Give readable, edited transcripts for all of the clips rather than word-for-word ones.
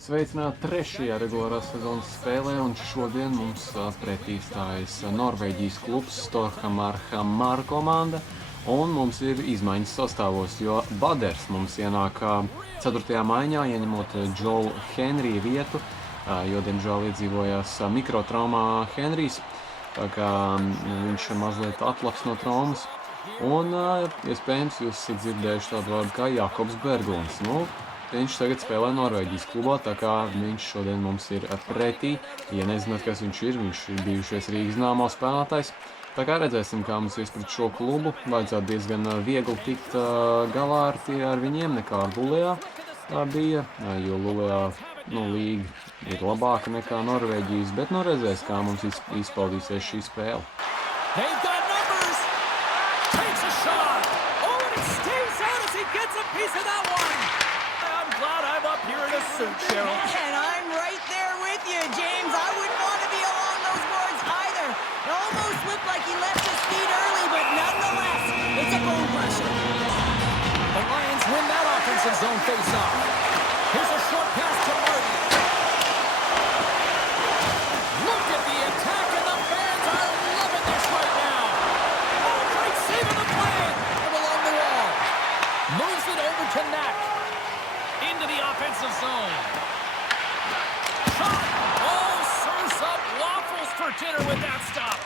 Sveicināti trešajā regulārās sezonas spēlē, un šodien mums pretī stājas Norvēģijas klubs Storhamar Hamar komanda, un mums ir izmaiņas sastāvos, jo Baders mums ienāk 4. maiņā, ieņemot Joel Henrija vietu, jo, diemžēl, iedzīvojās mikrotraumā Henrijs, tā kā viņš mazliet atlaps no traumas, un, iespējams, jūs esat dzirdējuši tādu vārdu kā Jakobs Berglunds. Viņš tagad spēlē Norvēģijas klubā, tā kā viņš šodien mums ir pretī. Ja nezināt, kas viņš ir bijušies Rīgas zināmā spēlētājs. Tā kā redzēsim, kā mums ies pret šo klubu. Vajadzētu diezgan viegli tikt galā ar viņiem, nekā ar Lulejā tā bija, jo Lulejā līga ir labāka nekā Norvēģijas, bet redzēs, kā mums izpaudīsies šī spēle. And I'm right there with you, James. I wouldn't want to be along those boards either. It almost looked like he left his feet early, but nonetheless, it's a bone crusher. The Lions win that offensive zone face-off. Here's a short pass to Martin. Look at the attack, and the fans are loving this right now. Oh, great save of the play. Along the wall. Moves it over to Knack. Into the offensive zone. Shot! Oh, serves up waffles for dinner with that stop.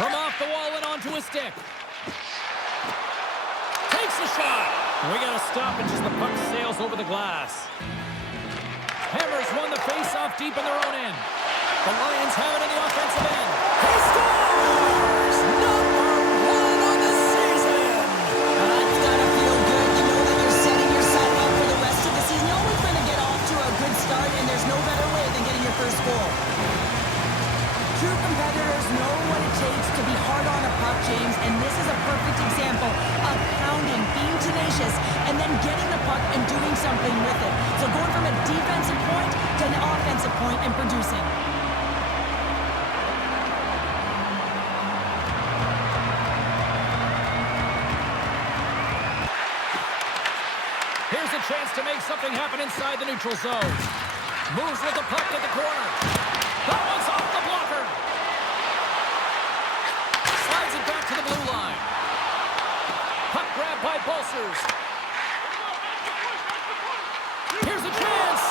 From off the wall and onto a stick. Takes a shot. We got to stop it as the puck sails over the glass. Hammers won the face-off deep in their own end. The Lions have it in the offensive end. He scores! Number 1 on the season! That's gotta feel good. You know that you're setting yourself up for the rest of the season. You're always going to get off to a good start, and there's no better way than getting your first goal. True competitors know what it takes to be hard on a puck, James, and this is a perfect example of pounding, being tenacious, and then getting the puck and doing something with it. So going from a defensive point to an offensive point and producing. Here's a chance to make something happen inside the neutral zone. Moves with the puck at the corner. That one's off the blocker. Slides it back to the blue line. Puck grab by Bolsers. Here's a chance.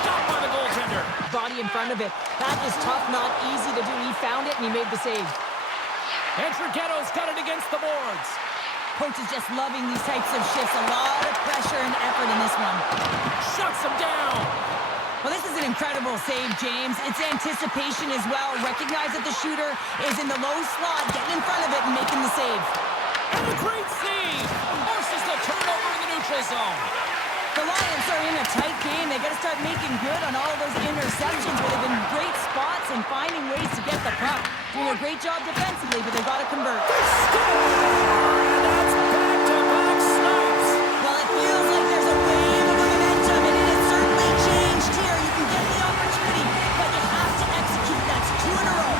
Stopped by the goaltender. Body in front of it. That is tough, not easy to do. He found it and he made the save. And Trighetto's got it against the boards. Coach is just loving these types of shifts. A lot of pressure and effort in this one. Shuts him down. Well, this is an incredible save, James. It's anticipation as well. Recognize that the shooter is in the low slot, getting in front of it and making the save. And a great save. Forces the turnover in the neutral zone. The Lions are in a tight game. They got to start making good on all of those interceptions, but they've been great spots and finding ways to get the puck. Doing a great job defensively, but they've got to convert. They score! And that's back-to-back snipes. Well, it feels like there's a wave of momentum, and it has certainly changed here. You can get the opportunity, but you have to execute. That's 2 in a row.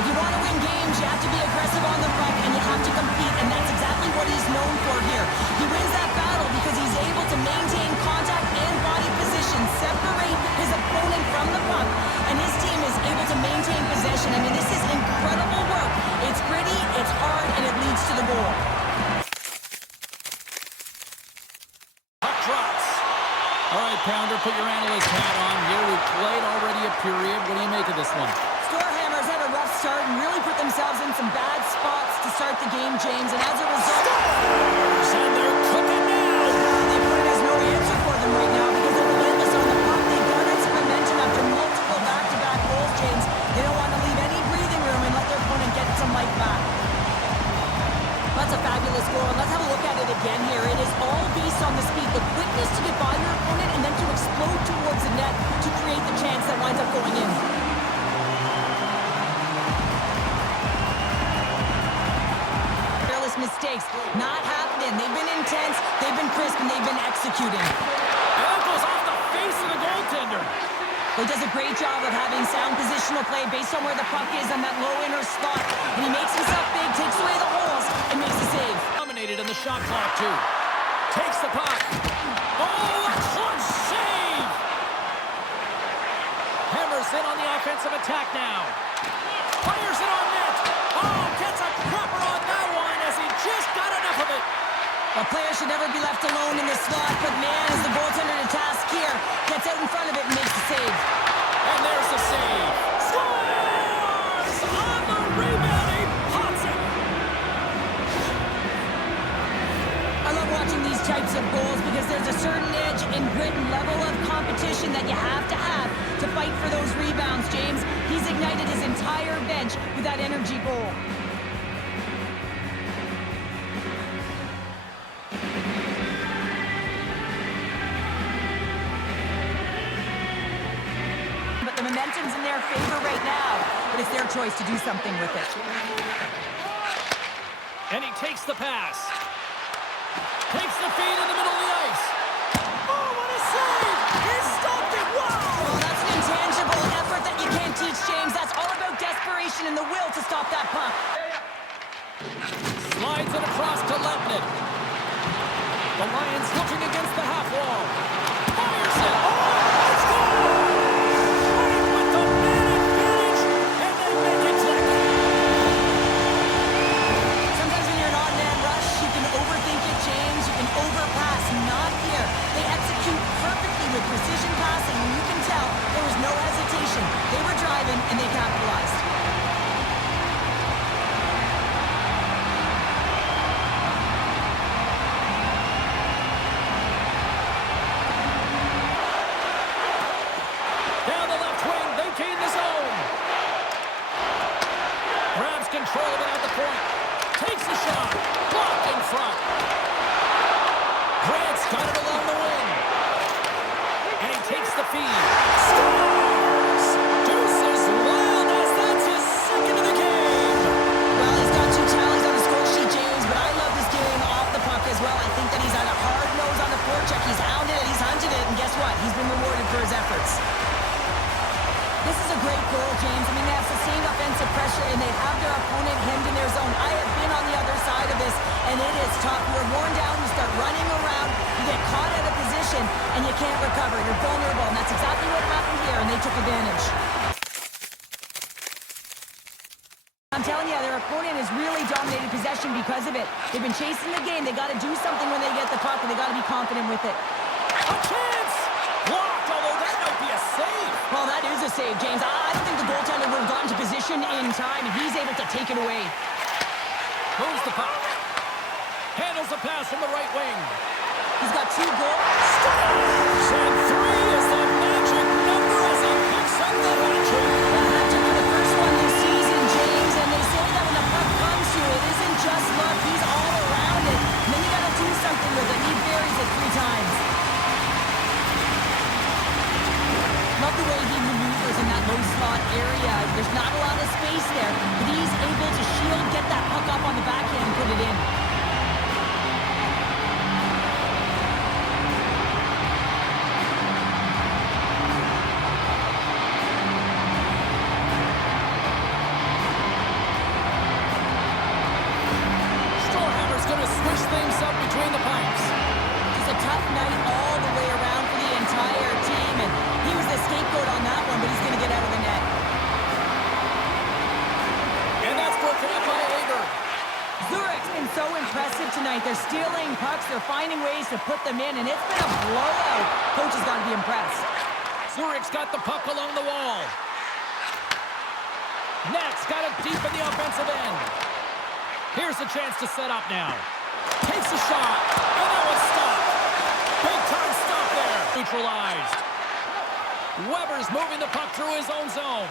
If you want to win games, you have to be aggressive on the puck, and you have to compete, and that's exactly what he's known for here. He wins that battle because he's able to maintain contact and body position, separate his opponent from the puck, and his team is able to maintain possession. I mean, this is incredible work. It's gritty, it's hard, and it leads to the goal. Puck drops. All right, Pounder, put your analyst hat on here. We've played already a period. What do you make of this one? Storhamar's had a rough start and really put themselves in some bad spots to start the game, James, and as a result... And they're cooking now! The opponent has no answer for them right now because they're relentless on the puck. They've garnered some momentum after multiple back-to-back goals, James. They don't want to leave any breathing room and let their opponent get some life back. That's a fabulous goal, and let's have a look at it again here. It is all based on the speed, the quickness to get by your opponent and then to explode towards the net to create the chance that winds up going in. Mistakes not happening. They've been intense, they've been crisp, and they've been executing. And that goes off the face of the goaltender. He does a great job of having sound positional play based on where the puck is on that low inner slot. And he makes himself big, takes away the holes, and makes the save. Dominated in the shot clock, too. Takes the puck. Oh, a clutch save! Hammers in on the offensive attack now. Fires it on net. Oh, gets a cropper on that one as he just got enough of it. A player should never be left alone in the slot, but man, is the goaltender to task here. Gets out in front of it and makes the save. And there's the save. Scores! On the rebound, he pots it. I love watching these types of goals because there's a certain edge and grit and level of competition that you have to fight for those rebounds, James. He's ignited his entire bench with that energy goal. But the momentum's in their favor right now, but it's their choice to do something with it. And he takes the pass. Takes the feed in the middle of the ice. Oh, what a save! He stopped it! Wow! Well, that's an intangible effort that you can't teach, James. That's all about desperation and the will to stop that puck. Slides it across to Lettman. The Lions looking against the half wall. Fires it! Oh, it's goal! With the man advantage, and they make it click. Sometimes when you're in an on-man rush, you can overthink it, James. You can overpass. Not here. They execute perfectly with precision passing, and you can tell there was no hesitation. They were driving, and they capitalized. Down the left wing, they gain the zone. Grabs control of it at the point. Takes a shot. Blocked in front. Grant's got it along the wing. And he takes the feed. Scores! Deuces wild as that's his second of the game. Well, he's got 2 tallies on the score sheet, James, but I love this game off the puck as well. I think that he's had a hard nose on the forecheck. He's hounded it, he's hunted it, and guess what? He's been rewarded for his efforts. This is a great goal, James. I mean, they have sustained offensive pressure, and they have their opponent hemmed in their zone. I have been on the other side of this, and it is tough. You're worn down, you start running around, you get caught out of position, and you can't recover. You're vulnerable, and that's exactly what happened here, and they took advantage. I'm telling you, their opponent has really dominated possession because of it. They've been chasing the game. They got to do something when they get the puck, and they got to be confident with it. A chance! Blocked, although that might be a save. Well, that is a save, James. I don't think the goaltender would have gotten to position in time, and he's able to take it away. Moves the puck. Handles the pass from the right wing. He's got 2 goals. Scores! And 3 is the magic number as he picks up the hat-trick. The hat-trick for the first one this season, James, and they say that when the puck comes to you, it isn't just luck. He's all around it. And then you got to do something with it. He buries it 3 times. Love the way he maneuvers in that low slot area. There's not a lot of space there, but he's able to shield, get that puck up on the backhand, and put it in. Storhammer's going to switch things up between the pipes. It's a tough night all the way around for the entire team, and he was the scapegoat on that one, but he's going to get out of the net. And that's broken up by Hager. Zurich's been so impressive tonight. They're stealing pucks, they're finding ways to put them in, and it's been a blowout. Coach has got to be impressed. Zurich's got the puck along the wall. Nets got it deep in the offensive end. Here's a chance to set up now. Takes a shot, and that was stopped. Big time stop there. Neutralized. Weber's moving the puck through his own zone.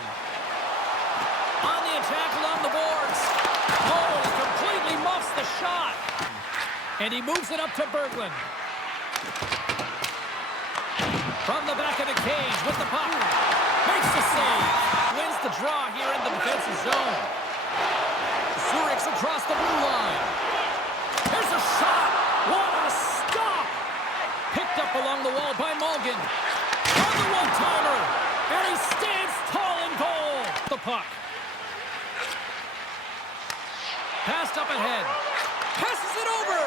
On the attack along the boards. Oh, he completely muffs the shot. And he moves it up to Berglund. From the back of the cage with the puck. Makes the save. Wins the draw here in the defensive zone. Zurich's across the blue line. There's a shot. What a stop. Picked up along the wall by Mulligan. On the one-timer. And he stands tall in goal. The puck. Passed up ahead. Passes it over.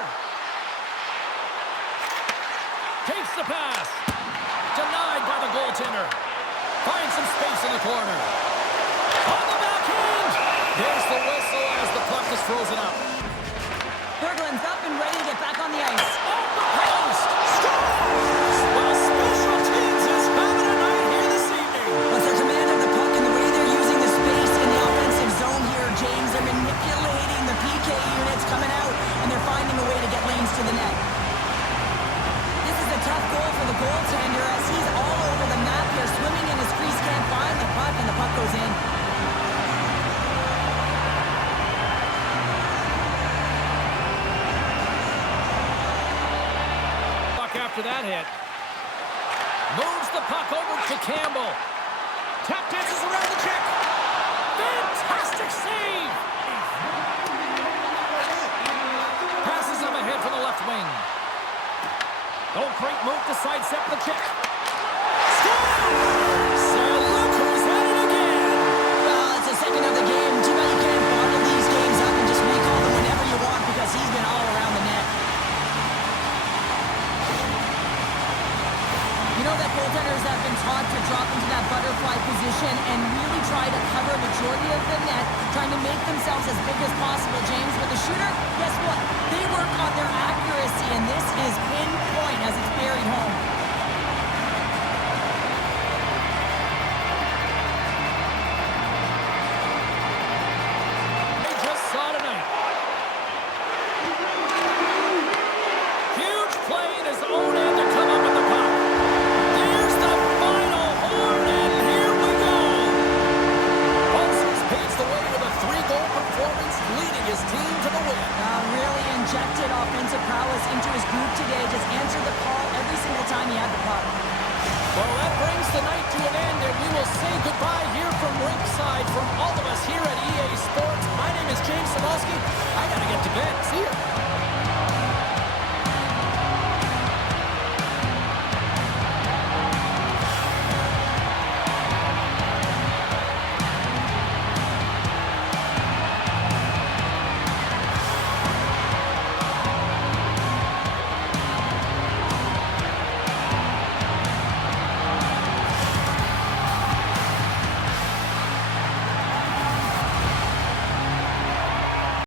Lost the pass. Denied by the goaltender. Finds some space in the corner. On the backhand. There's the whistle as the puck is frozen up. Berglund's up and ready to get back on the ice. Off the post. Scores! Well, special teams is having a night here this evening. With their command of the puck and the way they're using the space in the offensive zone here, James, they're manipulating the PK units coming out, and they're finding a way to get lanes to the net. This is a tough goal for the goaltender as he's all over the map here, swimming in his crease, can't find the puck, and the puck goes in. After that hit. Moves the puck over to Campbell. Tap dances around the check. Fantastic save! Passes him ahead from the left wing. Oh, great move to sidestep the check. Scores! So look who's at it again! Well, it's the second of the game. Too bad you can't bottle these games up and just recall them whenever you want because he's been all around the net. You know that goaltenders have been taught to drop into that butterfly position and really try to cover a majority of the net, trying to make themselves as big as possible, James. But the shooter, guess what? They work on their accuracy, and this is pinpoint as it's buried home. They just saw tonight. Huge play in his own end to come up with the puck. Here's the final horn, and here we go. Paulson's paves the way with a 3-goal performance, leading his team to the win. Really injected offensive prowess into his group today. Just answered the call every single time he had the puck. Well, that brings the night to an end, and we will say goodbye here from ringside from all of us here at EA Sports. My name is James Samolsky. I gotta get to bed. See you.